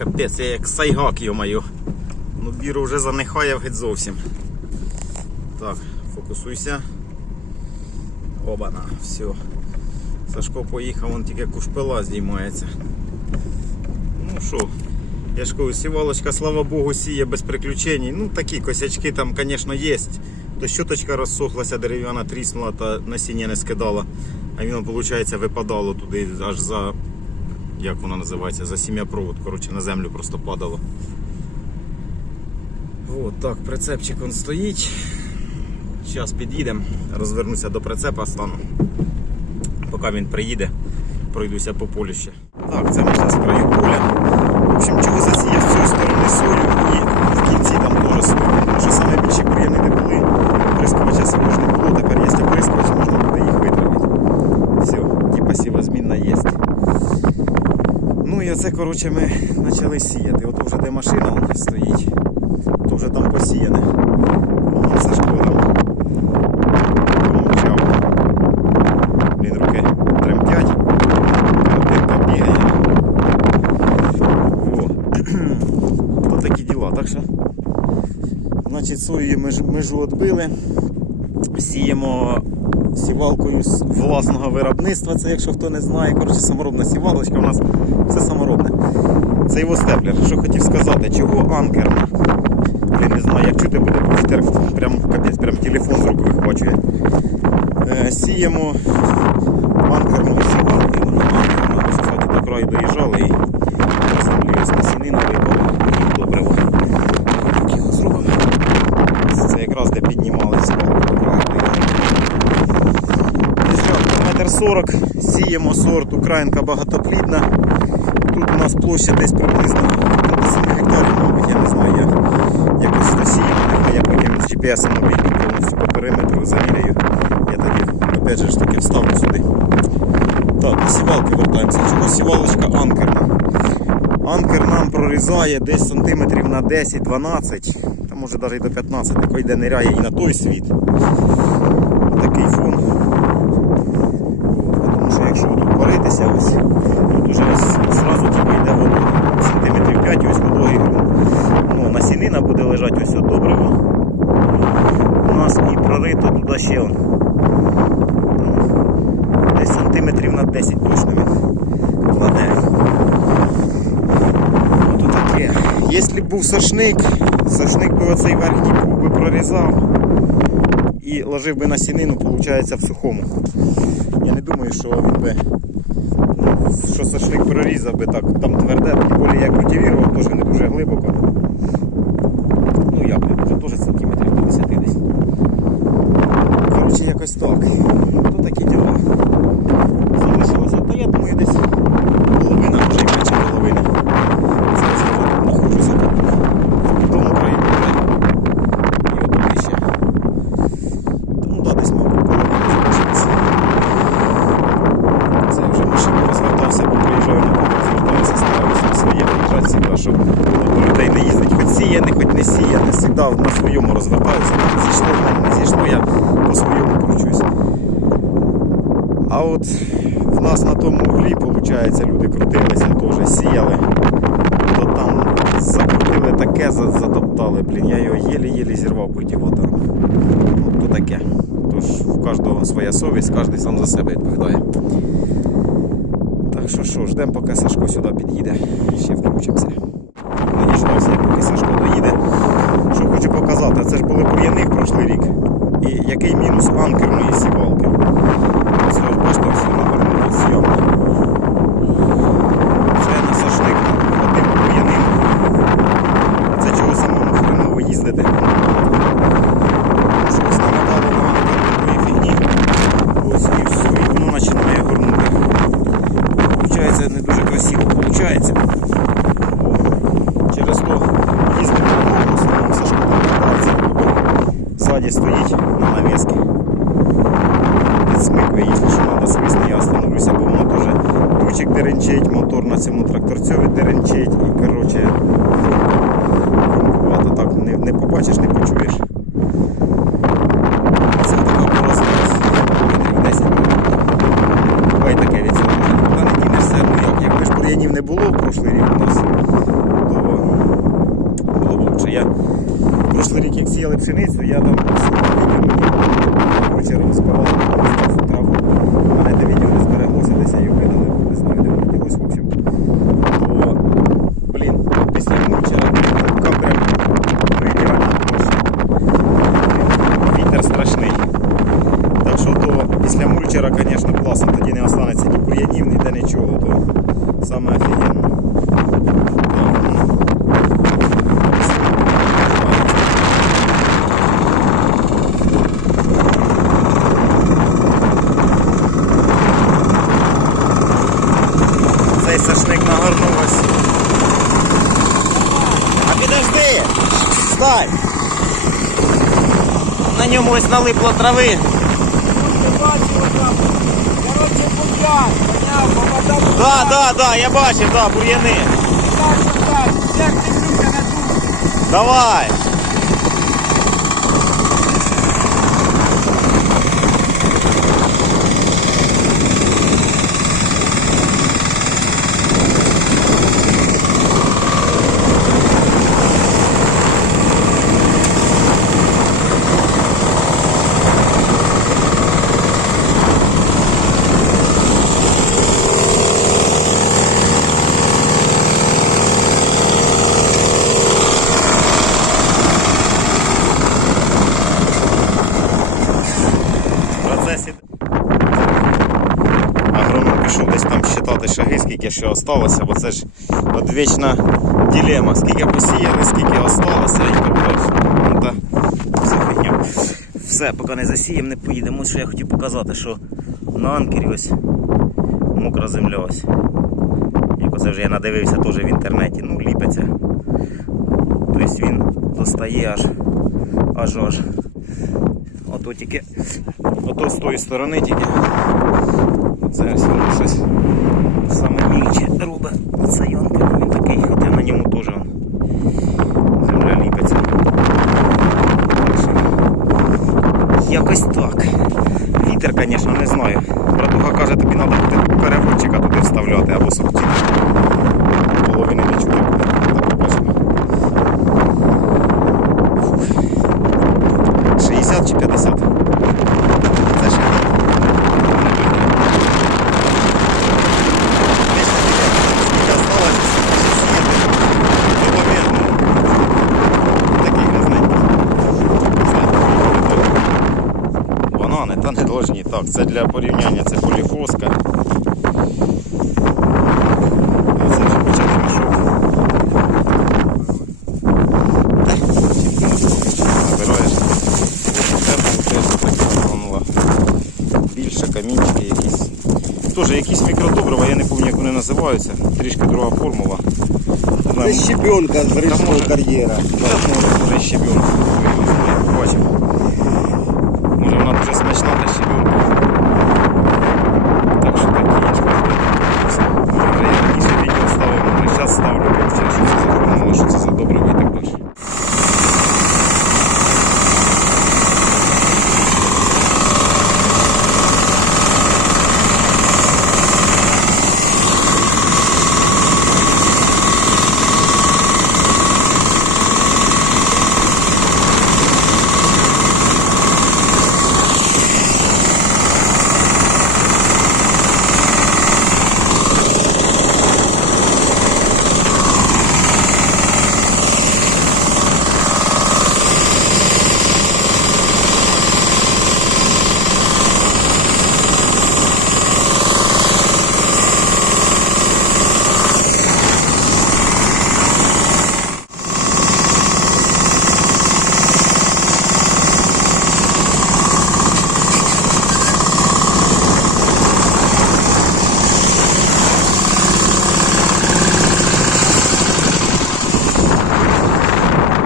Капець, я як сайгак, йомаю. Ну, біру вже занихає геть зовсім. Так, фокусуйся. Обана, все. Сашко поїхав, он тільки кушпила знімається. Ну що, я ж кажу, сівалочка, слава Богу, сіє без приключень. Ну такі косячки там, звісно, є. То щоточка розсохлася, дерев'яна тріснула та насіння не скидала. А воно, виходить, випадало туди аж за, як воно називається, за сім'я провод, Коротше, на землю просто падало. От так, прицепчик он стоїть. Зараз під'їдемо, розвернуся до прицепа, стану. Поки він приїде, пройдуся по полю ще. Так, це ми зараз в краю поля. В общем, чого засіяв з цієї сторони сою і в кінці там теж сою. Тому що саме більші бур'яни не були. Прискувача свого ж не було, тепер якщо прискувач, можна буде їх витравити. Все, типа сівозмінна є. Ну і оце, коротше, ми почали сіяти. От вже де машина стоїть, то вже там посіяне. Сашко там помовчав. Він руки тремтять, картинка бігає. О. Такі діла. Так що, значить, сою меж- межу відбили. Сіємо сівалкою з власного виробництва. Це якщо хто не знає. Коротше, саморобна сівалочка у нас все саморобне. Це його степлер. Що хотів сказати, чого анкерна? Блін, не знаю, як чути буде прям капець, прям телефон з рук вихвачує. Е, сіємо сівалкою. Вона анкерна. Ось, кстати, до краю доїжджали і розроблює з насінина випало і 40 сіємо сорт Українка багатоплідна. Тут у нас площа десь приблизно 50 гектарів, мабуть, я не знаю, я якось досіємо, нехай ну, я потім з GPS обійду повністю по периметру заміряю. Я тоді, опять же, таки вставлю сюди. Так, до сівалки вертаємося. Чого сівалочка анкерна? Анкер нам прорізає десь сантиметрів на 10-12, та може навіть до 15, який йде неряє і на той світ. Такий ось тут уже з- зразу типу, йде волога. Сантиметрів 5 ось вологий ґрунт. Ну, насінина буде лежати ось от добриво. У нас і прорито туди ще он. Десь сантиметрів на 10 точно він кладе. Ото таке. Якщо б був сошник, сошник би оцей верхній був би прорізав і ложив би на сінину, виходить, в сухому. Я не думаю, що він би. Що сашник прорізав би так, там тверде, тим більше я крутівірував, теж не дуже глибоко. Ну як, не дуже, теж сантиметрів до 10 десь. Коротше, якось так. То такі діла. Залишилося, та я думаю, десь половина, може і менше половини. Це я зараз тут знаходжуся тут. В тому краї І отут ще. Ну так, десь, мабуть, половина залишилася. Це вже машина розвертався, бо приїжджаю на поле, звертаюся, стараюся на своє приїжджати завжди, щоб до людей не їздить. Хоч сіяне, хоч не сіяне, на своєму розвертаюся. В не зійшло, я по своєму кручусь. А от в нас на тому углі, виходить, люди крутилися, теж сіяли, то там закрутили таке, затоптали. Блін, я його єлі-єлі зірвав культиватором. Ну, то таке. Тож в кожного своя совість, кожен сам за себе відповідає. Так що що, ждемо, поки Сашко сюди під'їде. Ще включимося. Не діждався, поки Сашко доїде. Що хочу показати, це ж були бур'яни в прошлий рік. І який мінус анкерної сівалки. Це, бачите, ось нагорнули сіяв. Це на сашник один бур'янин. Це чого самому хреново їздити. Що ось намотали на анкерної фігні. Ось і все, і воно починає горнути. Получається не дуже красиво. Получається. Через то їздимо в основному Сашко покатається. Ззаді стоїть на навіски. Підсмикує, якщо що треба свисне, я остановлюся, бо воно теж дучик деренчить, мотор на цьому тракторцьові деренчить і коротше крумкувато. Так не, не побачиш, не почуєш. Це така. Метрів 10 Буває таке від не дінешся, ну як, якби ж бур'янів не було в прошлий рік у нас, прошлий рік, як сіяли пшеницю, я там спала, став траву. Мене те відео не збереглося, десь я його видалив, не знаю, де воно в общем. То, блін, після мульчера така прям площа. Вітер страшний. Так що то після мульчера, звісно, класно, тоді не останеться ні бур'янів, ніде нічого, то саме офігенно. Цей сашник нагорнув. А підожди! Стай! На ньому ось налипло трави. Коротше, бур'ян, поняв, Да, да, да, я бачив, да, бур'яни. так, так, як ти. Давай! Ще осталося, бо це ж одвічна дилема. Скільки посіяли, скільки осталося і так далі. Ну, та, все фігня. Все, поки не засіємо, не поїдемо. Що я хотів показати, що на анкері ось мокра земля ось. Як оце вже я надивився теж в інтернеті, ну ліпиться. Тобто він достає аж аж аж. Ото тільки ото з тої сторони тільки. Це ось щось саме мігче робить. Це янка, він такий, хоча на ньому теж земля ліпиться. Якось так. Вітер, звісно, не знаю. Братуха каже, тобі треба переводчика туди вставляти або субтитри. Половини не чути буде. Так побачимо. 60 чи 50? Це ще. Скільки осталось, ще сіяти. Робомірно. Такий грязненький. Банани, та не должні. Так, це для порівняння, це поліфоска. А це вже почати мішок. Набираєш. Більше камінчики якісь. Теж якісь мікродобрива, я не пам'ятаю, як вони називаються. Трішки друга формула. Це щебенка з річного кар'єра. Може щебенка. Побачимо. Може вона дуже смачна та щебенка. Так що такі є. Все. Може вже я раніше відео ставив, але зараз ставлю, як це, що це за формула, що це за добриво і так далі.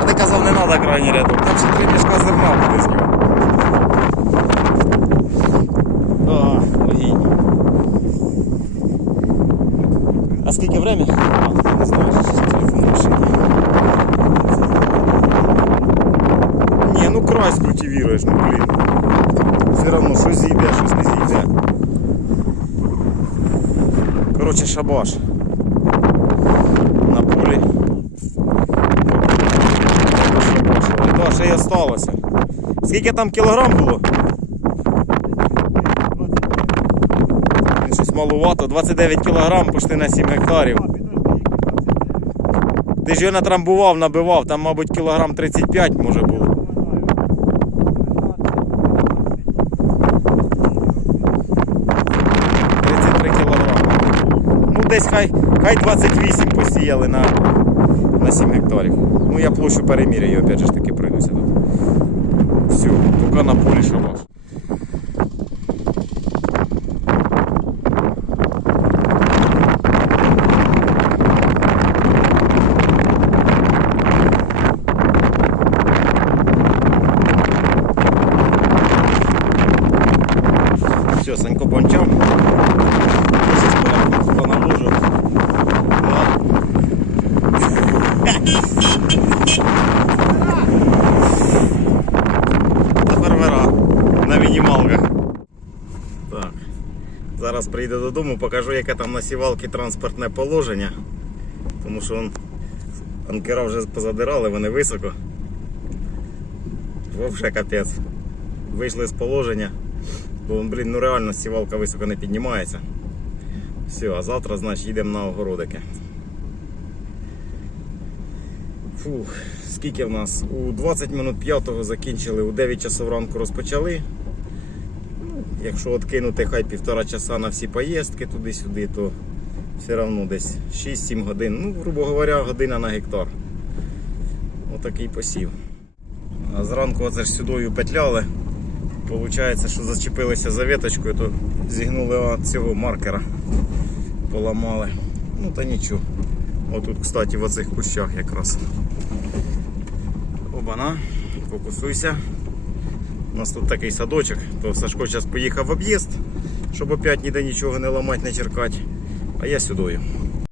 А ти казав, не треба крайній рядок. Там ще три мішка зерна буде з нього. О, огінь. А скільки время? А, ти не знаєш, що телефон в машині. Ні, ну край скультивіруєш, ну блін. Все одно щось зійде, щось не зійде. Коротше, шабаш. Осталося. Скільки там кілограм було? Щось малувато. 29 кілограм, почти на 7 гектарів. Ти ж його натрамбував, набивав, там, мабуть, кілограм 35 може було. – 33 кілограми. Ну, десь хай, хай 28 посіяли на, на 7 гектарів. Ну, я площу переміряю, опять же ж таки пройдуся тут. Все, поки на полі шабаш. Зараз прийду додому, покажу, яке там на сівалки транспортне положення. Тому що он, анкера вже позадирали, вони високо. Вовше капець. Вийшли з положення. Бо, блін, ну реально сівалка високо не піднімається. Все, а завтра, значить, їдемо на огородики. Фух, скільки в нас? У 20 минут 5 закінчили, у 9 часов ранку розпочали. Якщо откинути хай півтора часа на всі поїздки туди-сюди, то все одно десь 6-7 годин. Ну, грубо говоря, година на гектар. Отакий посів. А зранку оце ж сюдою петляли. Получається, що зачепилися за веточкою, то зігнули цього маркера, поламали. Ну та нічого. Отут, кстати, в оцих кущах якраз. Обана, фокусуйся. У нас тут такий садочок, то Сашко зараз поїхав в об'їзд, щоб опять ніде нічого не ламати, не черкати. А я сюдою.